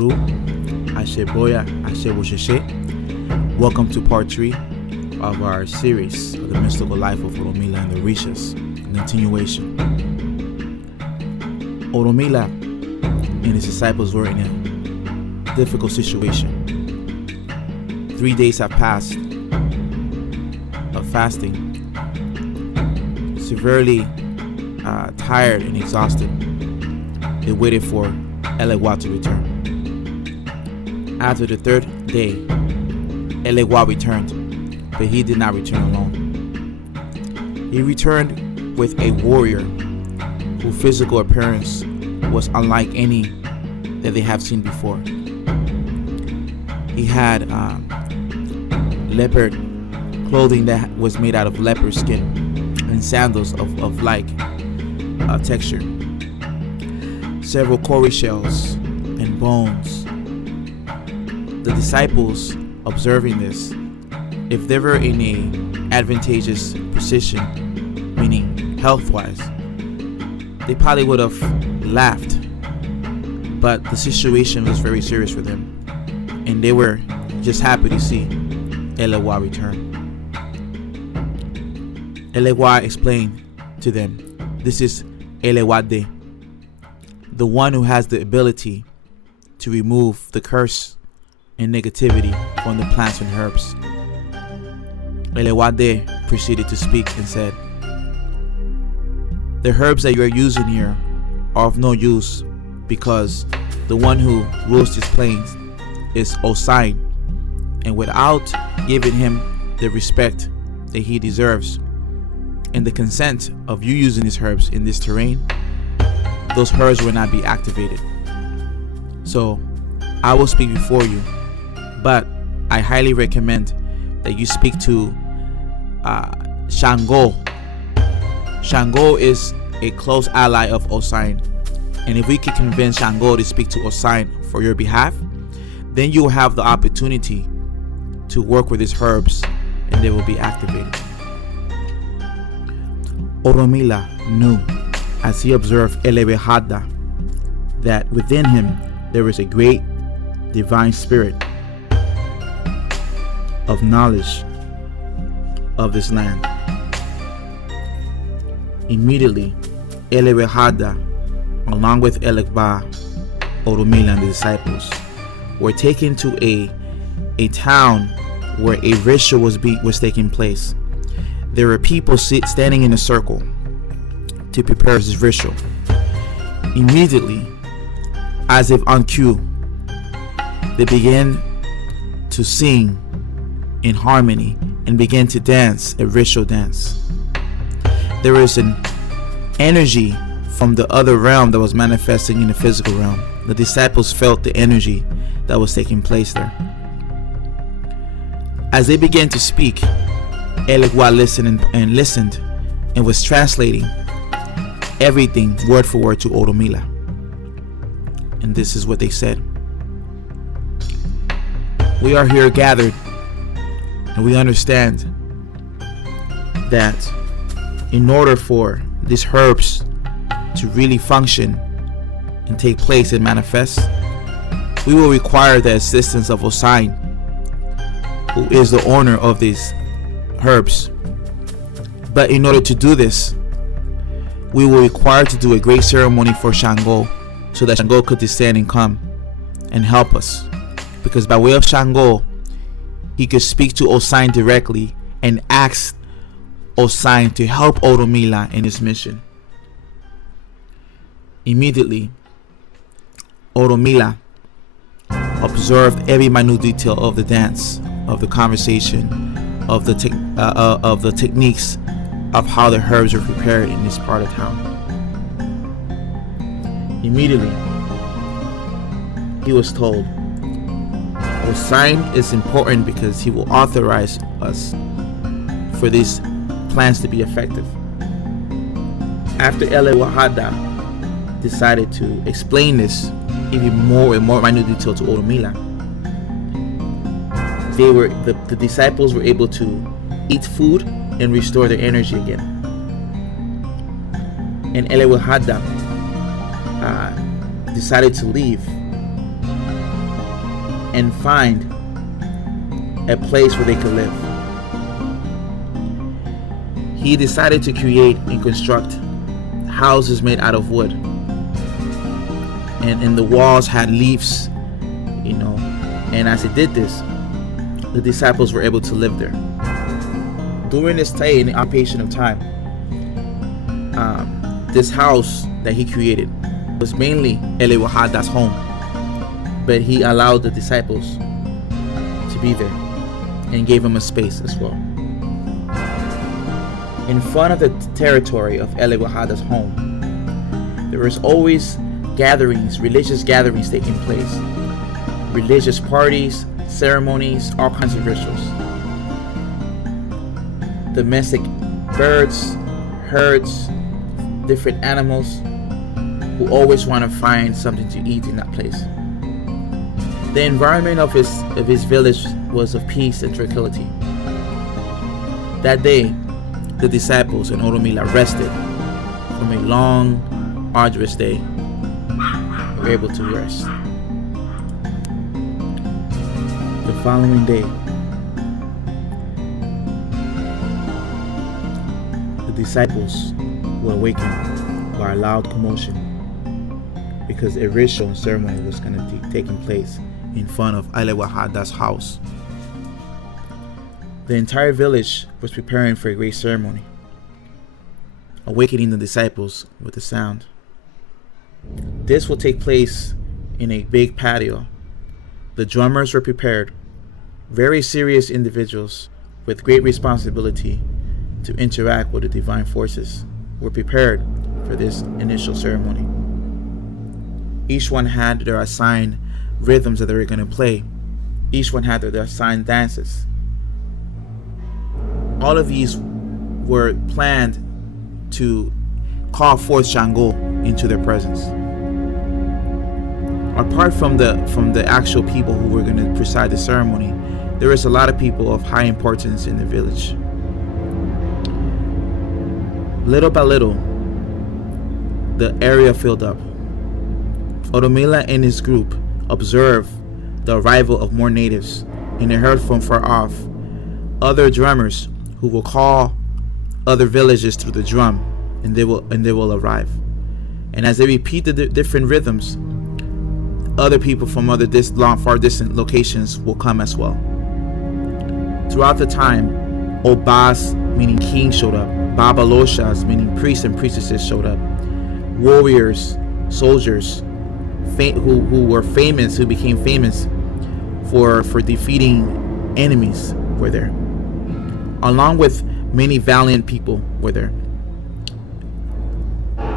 Asheboya, Ashebosheshe. Welcome to part 3 of our series of the mystical life of Orunmila and the Rishas, continuation. Orunmila and his disciples were in a difficult situation. 3 days have passed of fasting, severely tired and exhausted. They waited for Elewade to return. After the 3rd day, Elewade returned, but he did not return alone. He returned with a warrior whose physical appearance was unlike any that they have seen before. He had leopard clothing that was made out of leopard skin and sandals of like texture. Several cowrie shells and bones. The disciples, observing this, if they were in a advantageous position, meaning health-wise, they probably would have laughed. But the situation was very serious for them, and they were just happy to see Elewade return. Elewade explained to them, "This is Elewade, the one who has the ability to remove the curse and negativity from the plants and herbs." Elewade proceeded to speak and said, "The herbs that you are using here are of no use, because the one who rules these plains is Osain, and without giving him the respect that he deserves and the consent of you using these herbs in this terrain, those herbs will not be activated. So I will speak before you, but I highly recommend that you speak to Shango. Shango is a close ally of Osain, and if we can convince Shango to speak to Osain for your behalf, then you will have the opportunity to work with his herbs and they will be activated." Orunmila knew, as he observed Elewade, that within him there is a great divine spirit of knowledge of this land. Immediately, Elewade, along with Elewade, Orunmila, and the disciples, were taken to a town where a ritual was taking place. There were people standing in a circle to prepare this ritual. Immediately, as if on cue, they began to sing in harmony and began to dance a ritual dance. There is an energy from the other realm that was manifesting in the physical realm. The disciples felt the energy that was taking place there. As they began to speak, Elewade listened and was translating everything word for word to Orunmila. And this is what they said: "We are here gathered, and we understand that in order for these herbs to really function and take place and manifest, we will require the assistance of Osain, who is the owner of these herbs. But in order to do this, we will require to do a great ceremony for Shango, so that Shango could descend and come and help us, because by way of Shango, he could speak to Osain directly and ask Osain to help Orunmila in his mission." Immediately, Orunmila observed every minute detail of the dance, of the conversation, of the techniques of how the herbs are prepared in this part of town. Immediately, he was told, "Osain is important because he will authorize us for these plans to be effective." After Elewade decided to explain this even more and more minute detail to Orunmila, the disciples were able to eat food and restore their energy again. And Elewade decided to leave and find a place where they could live. He decided to create and construct houses made out of wood, and the walls had leaves, and as he did this, the disciples were able to live there. During this stay in the occupation of time, this house that he created was mainly Elewade's home, but he allowed the disciples to be there and gave them a space as well. In front of the territory of Elewade's home, there was always gatherings, religious gatherings taking place, religious parties, ceremonies, all kinds of rituals. Domestic birds, herds, different animals who always want to find something to eat in that place. The environment of his village was of peace and tranquility. That day, the disciples and Orunmila rested from a long, arduous day. They were able to rest. The following day, the disciples were awakened by a loud commotion because a ritual and ceremony was going to be taking place in front of Elewade's house. The entire village was preparing for a great ceremony, awakening the disciples with the sound. This will take place in a big patio. The drummers were prepared, very serious individuals with great responsibility to interact with the divine forces were prepared for this initial ceremony. Each one had their assigned rhythms that they were going to play. Each one had their assigned dances. All of these were planned to call forth Shango into their presence. Apart from the actual people who were going to preside the ceremony, there was a lot of people of high importance in the village. Little by little, the area filled up. Orunmila and his group observed the arrival of more natives, and they heard from far off other drummers who will call other villages through the drum, and they will arrive. And as they repeat the different rhythms, other people from other far distant locations will come as well. Throughout the time, Obas, meaning king, showed up. Babaloshas, meaning priests and priestesses, showed up. Warriors, soldiers, who became famous for defeating enemies, were there. Along with many valiant people were there.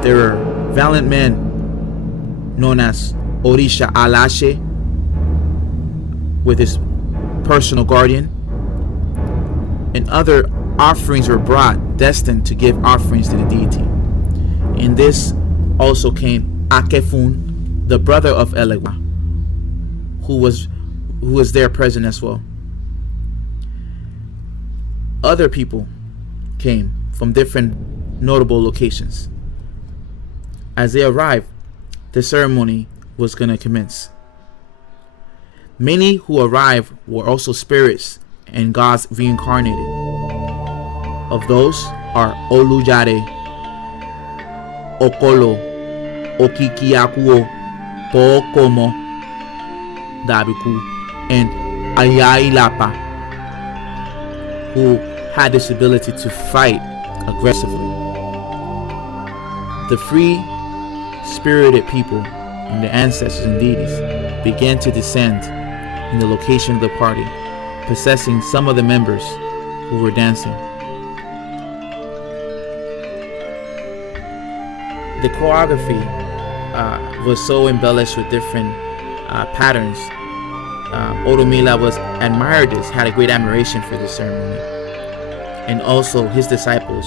There were valiant men known as Orisha Alashe with his personal guardian, and other offerings were brought destined to give offerings to the deity. In this also came Akefun, the brother of Elewade, who was there present as well. Other people came from different notable locations. As they arrived, the ceremony was going to commence. Many who arrived were also spirits and gods reincarnated. Of those are Olujare, Okolo, Okikiakuo, Pookomo, Dabiku, and Ayailapa, who had this ability to fight aggressively. The free spirited people and the ancestors and deities began to descend in the location of the party, possessing some of the members who were dancing. The choreography was so embellished with different patterns. Orunmila admired this, had a great admiration for this ceremony, and also his disciples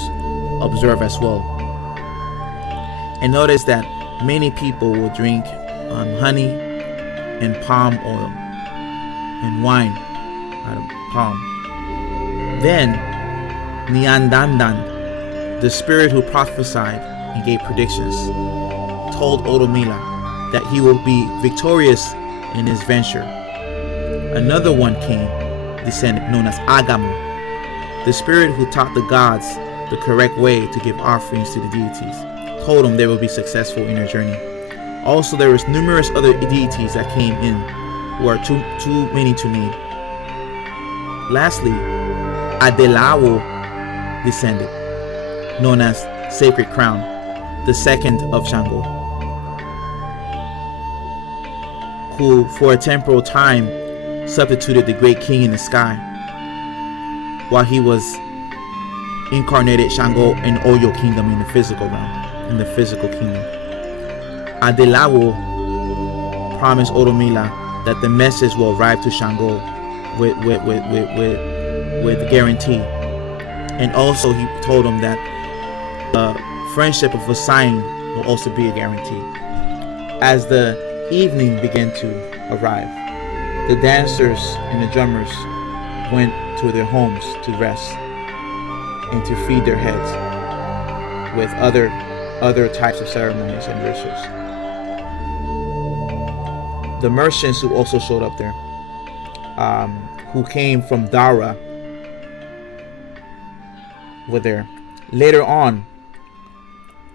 observed as well. And notice that many people will drink honey and palm oil and wine out of palm. Then Nyandandan, the spirit who prophesied and gave predictions, told Orunmila that he will be victorious in his venture. Another one came, descended, known as Agamo, the spirit who taught the gods the correct way to give offerings to the deities, told them they would be successful in their journey. Also, there was numerous other deities that came in who are too many to name. Lastly, Adelawo descended, known as Sacred Crown, the second of Shango, who for a temporal time substituted the great king in the sky while he was incarnated Shango in Oyo kingdom in the physical realm, in the physical kingdom. Adelawo promised Orunmila that the message will arrive to Shango with guarantee, and also he told him that the friendship of a sign will also be a guarantee. As the evening began to arrive, the dancers and the drummers went to their homes to rest and to feed their heads with other types of ceremonies and rituals. The merchants who also showed up there, who came from Dara, were there. Later on,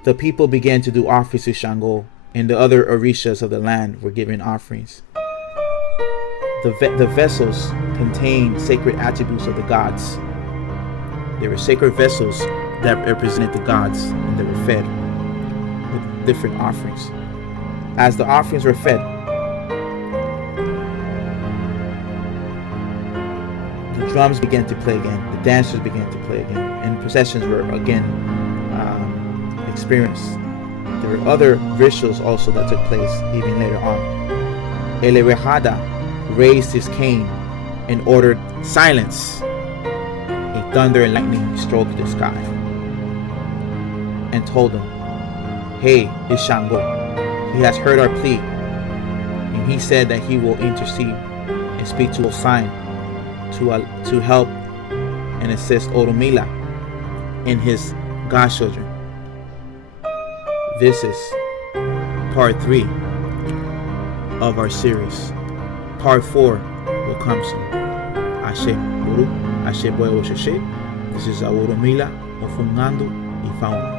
the people began to do offerings to Shango, and the other orishas of the land were given offerings. The vessels contained sacred attributes of the gods. They were sacred vessels that represented the gods, and they were fed with different offerings. As the offerings were fed, the drums began to play again, the dancers began to play again, and processions were again experienced. There were other rituals also that took place even later on. Elewade raised his cane and ordered silence. A thunder and lightning stroked the sky and told them, "Hey, it's Shango. He has heard our plea, and he said that he will intercede and speak to Osign to help and assist Orunmila and his godchildren." This is part 3 of our series. Part 4 will come soon. Ashe Guru, Ashe Boyo Sheshe. This is Orunmila, Ofungando y Fauna.